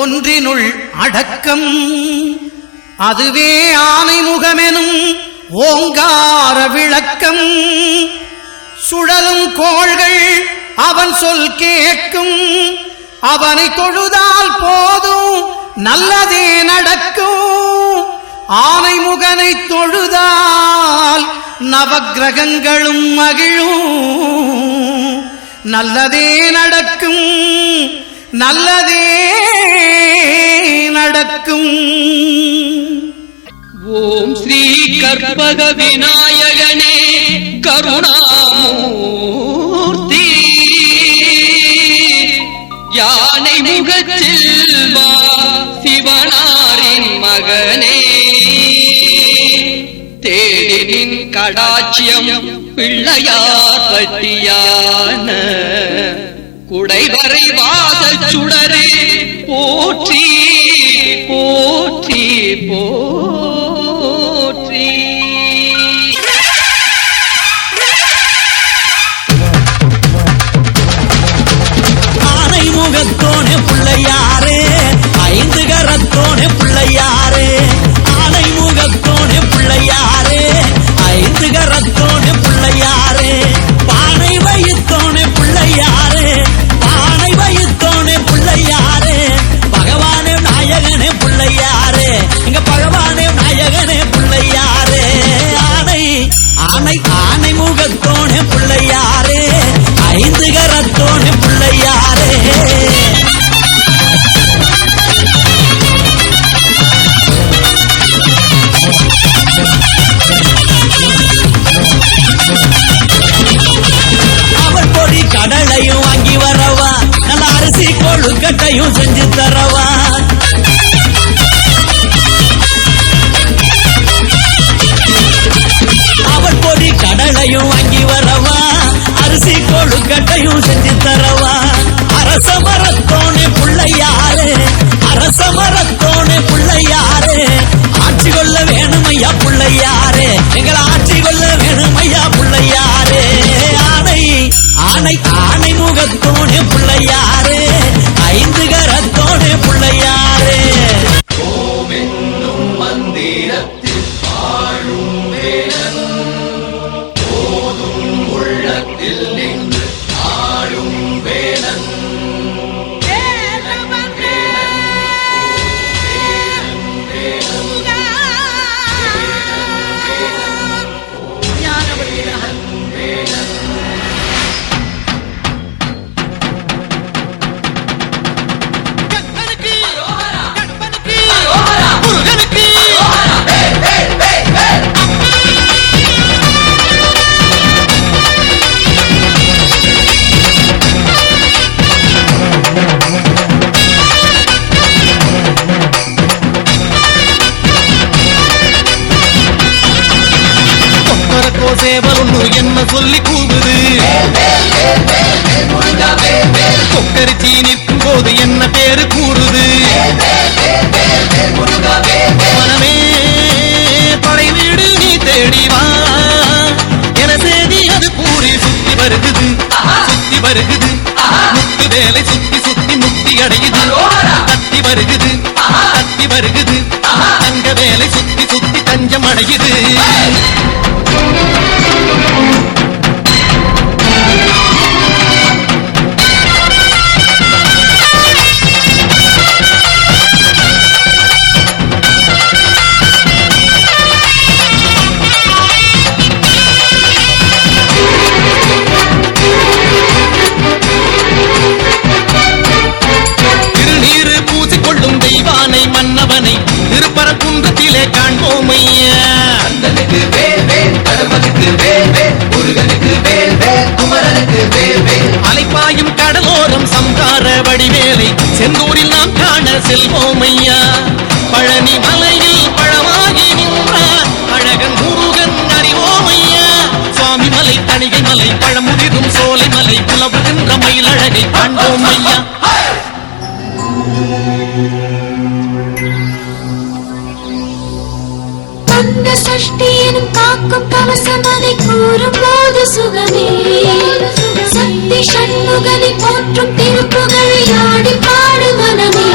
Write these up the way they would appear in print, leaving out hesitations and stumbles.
ஒன்றினுள் அடக்கம். அதுவே ஆனைமுகமெனும் ஓங்கார விளக்கம். சுழலும் கோள்கள் அவன் சொல் கேட்கும். அவனை தொழுதால் போதும் நல்லதே நடக்கும். ஆனைமுகனை தொழுதால் நவக்கிரகங்களும் மகிழும். நல்லதே நடக்கும், நல்லதே நடக்கும். ஓம் ஸ்ரீ கற்பக விநாயகனே கருணாமூர்த்தி. யானை முகச்செல்வா சிவனாரின் மகனே. தேனின் கடாட்சியம் பிள்ளையார் பட்டியான குடைவரை வாசல் சுடரே போற்றி போற்றி போற்றி. ஆனைமுகத்தோனே பிள்ளையாரே, ஐந்து கரத்தோனே பிள்ளையாரே. ஆனைமுகத்தோனே பிள்ளையாரே, ஐந்து கரத்தோனே பிள்ளையாரே. பானை வயித்தோனே பிள்ளையாரே, பானை வயித்தோனே பிள்ளையாரே. பகவானே நாயகனே பிள்ளையாரே, இங்க பகவானே நாயகனே பிள்ளையாரே. ஆனை ஆனை ஆனை முகத்தோனே பிள்ளையாரே, ஐந்து கரத்தோனே பிள்ளையாரே. அவள் பொடி கடலையும் வாங்கி வரவா, நல்ல அரிசி கொழுக்கட்டையும் செஞ்சு தரவா. அவள் பொடி கடலையும் வாங்கி வரவா, அரிசி கொழுக்கட்டையும் செஞ்சு தரவா. அரச மரத்தோனே பிள்ளையாரே, அரச மரத்தோனே பிள்ளையாரே. ஆட்சி கொள்ள வேணுமையா பிள்ளையாரே, எங்களை ஆட்சி கொள்ள வேணுமையா பிள்ளையாரே. ஆனை ஆனை ஆனை முகத்தோனே பிள்ளையாரே, ஐந்து கரத்தோனே பிள்ளையாரே. ஓம் என்னும் மந்திரத்தில் வாழும் வேலன், போதும் உள்ளத்தில் நின்று ஆளும் வேலன். சேவலொன்னு என்ன சொல்லி கூவுது, கொக்கரிச்சி நிற்கும் போது என்ன பேரு கூறுது. மனமே படை வீடு நீ தேடிவா என செய்தி அது கூறி சுத்தி வருகுது சுத்தி வருகுது. முத்து வேலை சுத்தி சுத்தி முக்தி அடையுது. தத்தி வருகுது தத்தி வருகுது. தங்க வேலை சுத்தி சுத்தி தஞ்சம் அடையுது. மன்னவனை திருப்பரங்குன்றத்திலே காண்போம் ஐயா. கந்தனுக்கு வேல் வேல், கடம்பனுக்கு வேல் வேல், முருகனுக்கு வேல் வேல், குமரனுக்கு வேல் வேல். அலைப்பாயும் கடலோரம் சம்ஹார வடிவேலை செந்தூரில் நாம் காண செல்வோம் ஐயா. பழனி மலையில் பழமாகி நின்றார் அழகன் முருகன் அறிவோம் ஐயா. சுவாமி மலை, தணிகை மலை, பழமுதிரும் சோலை மலை, புலவுகின்ற மயிலழகை காண்போம் ஐயா. கந்த சஷ்டி எனும் காக்கும் கவசம் அதை கூறும் போது சுகமே. சக்தி சண்முகனை போற்றும் திருப்புகழை ஆடி பாடு மனமே.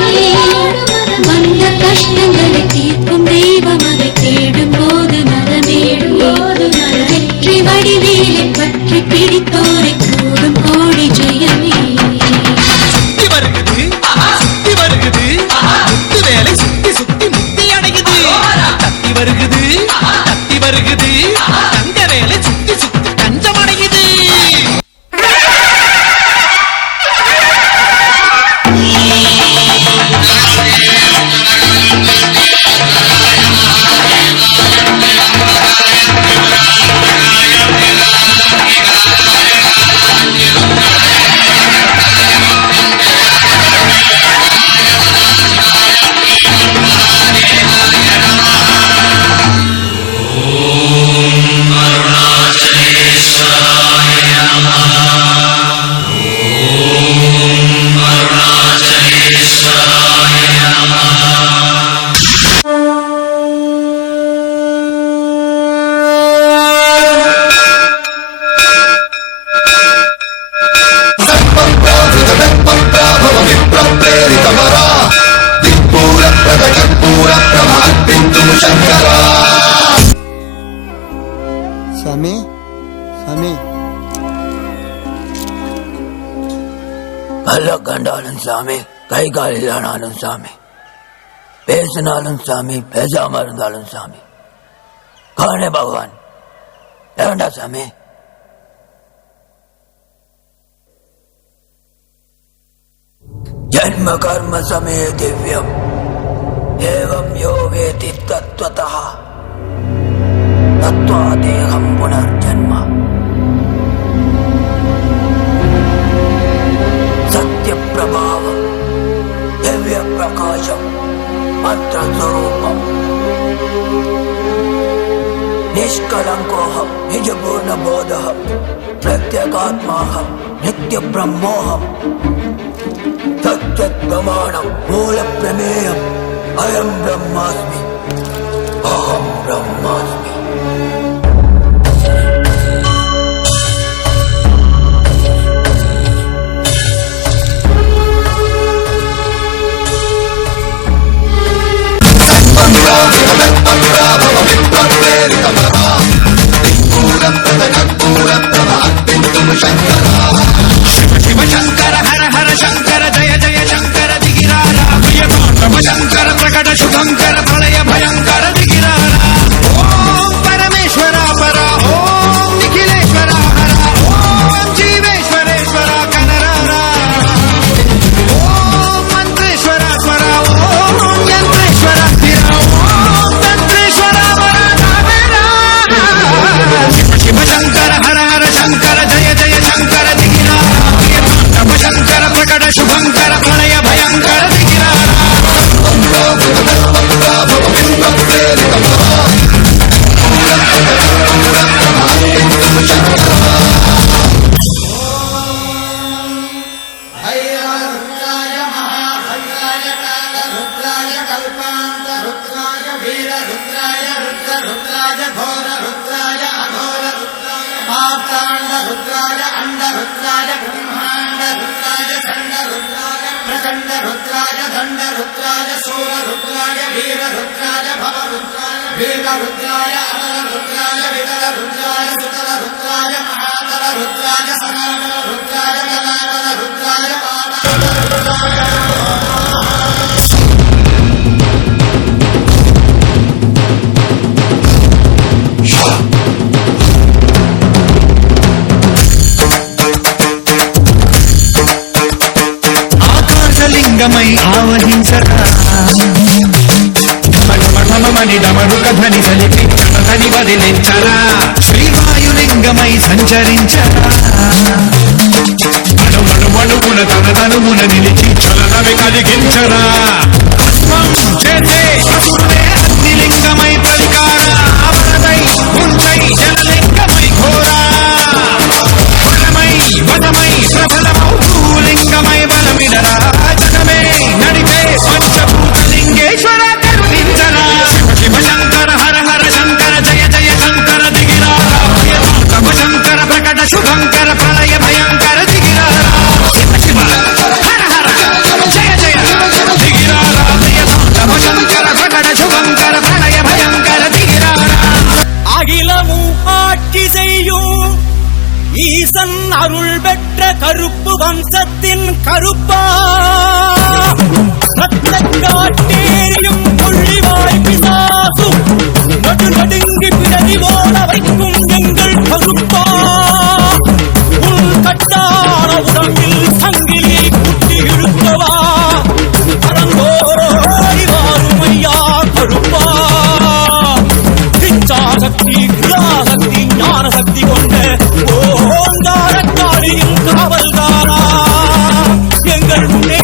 கண்டாலும் சாமி, கை கால் இல்லைனாலும் சாமி, பேசினாலும் சாமி, பேசாம இருந்தாலும் சாமி, காணே பகவான் ஏண்டா சாமி. जन्म कर्म समय दिव्यम एवं यो वेति तत्त्वतः तत्त्वादेहं पुनर्जन्म सत्य प्रभावम दिव्य प्रकाशम मंत्र स्वरूपम निष्कलंकोहम निज पूर्ण बोधहम प्रत्यगात्माहम नित्य ब्रह्मोहम तत्प्रमाणम मूल प्रमेयम अयम ब्रह्मास्मि अहम ब्रह्मास्मि. शिव शंकर हर हर शंकर जय जय शंकर दिगिरारा प्रियतम शंकर प्रकट शुभंकर प्रलय भयंकर दिगिरारा. ओम परमेश्वरा परा ओम निखिलेश्वरा हरा ओम जीवेश्वरेश्वरा कनरारा ओम मंत्रेश्वरा स्वरा ओम यंत्रेश्वरा स्थिरा ओम तंत्रेश्वरा वरा नावेरा. शिव शंकर हर हर शंकर जय जय शंकर दिगिरारा प्रियतम शंकर प्रकट शुभंकर प्रलय भयंकर दिगिरारा. ఆకాశలింగమై ఆవహించరా మణి డమరుక ధ్వని సలిపి చమతని వదిలించరా. శ్రీవాయులింగమై సంచరించరా అణువణువున తన తనుమున నిలిచి చలనవి కలిగించరా. చేసే అగ్నిలింగమై ప్రతికార అవరదై ఉంచై జలలింగమై ఘోరా బలమై వదమై ప్రబలమౌ భూలింగమై బలమిడరా. జగమే నడిపే పంచభూతలింగేశ్వర కరుణించరా. శివ శంకర హర హర శంకర జయ జయ శంకర దిగిరారా ప్రియతమ శంకర ప్రకట శుభంకర ప్రళయ భయంకర దిగిరారా. శివ హర హర జయ జయ దిగిరారా ప్రియతమ శంకర ప్రకట శుభంకర ప్రళయ భయంకర దిగిరారా. அகிலமும் ஆட்சி செய்யும் ஈசன் அருள் பெற்ற கருப்பு வம்சத்தின் கருப்பா ரத்தக்காட்டேரியும் கொள்ளிவாய் பிசாசும் நடு நடுங்கி பிறவி போல வைக்கும் எங்கள் கருப்பா. உன் கட்டான உடம்பில் சங்கிலி குட்டி இழுக்கவா அரங்கோடி வாரும் ஐயா கருப்பா. இச்சாசக்தி கிரியாசக்தி ஞானசக்தி கொண்ட ஓங்கார காளியின் காவல்காரா எங்கள் முன்னே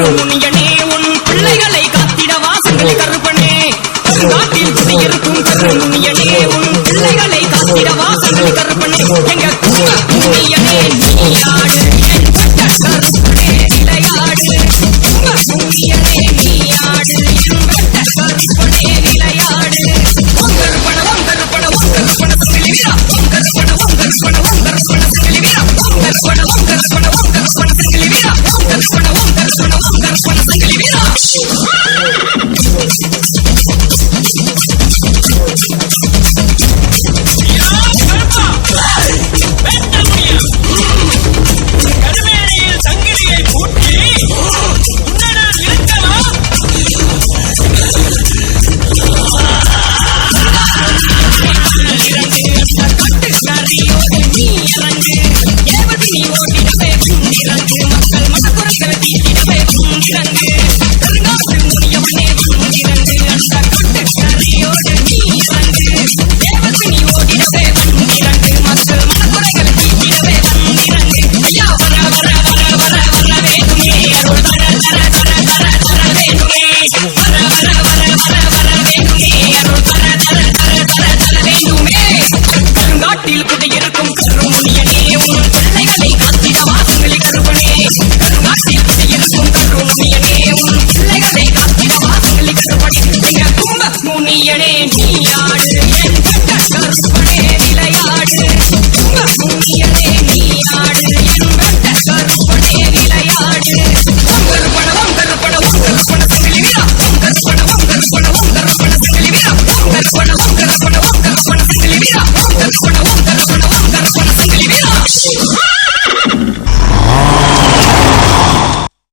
சுப்பிரமணியனே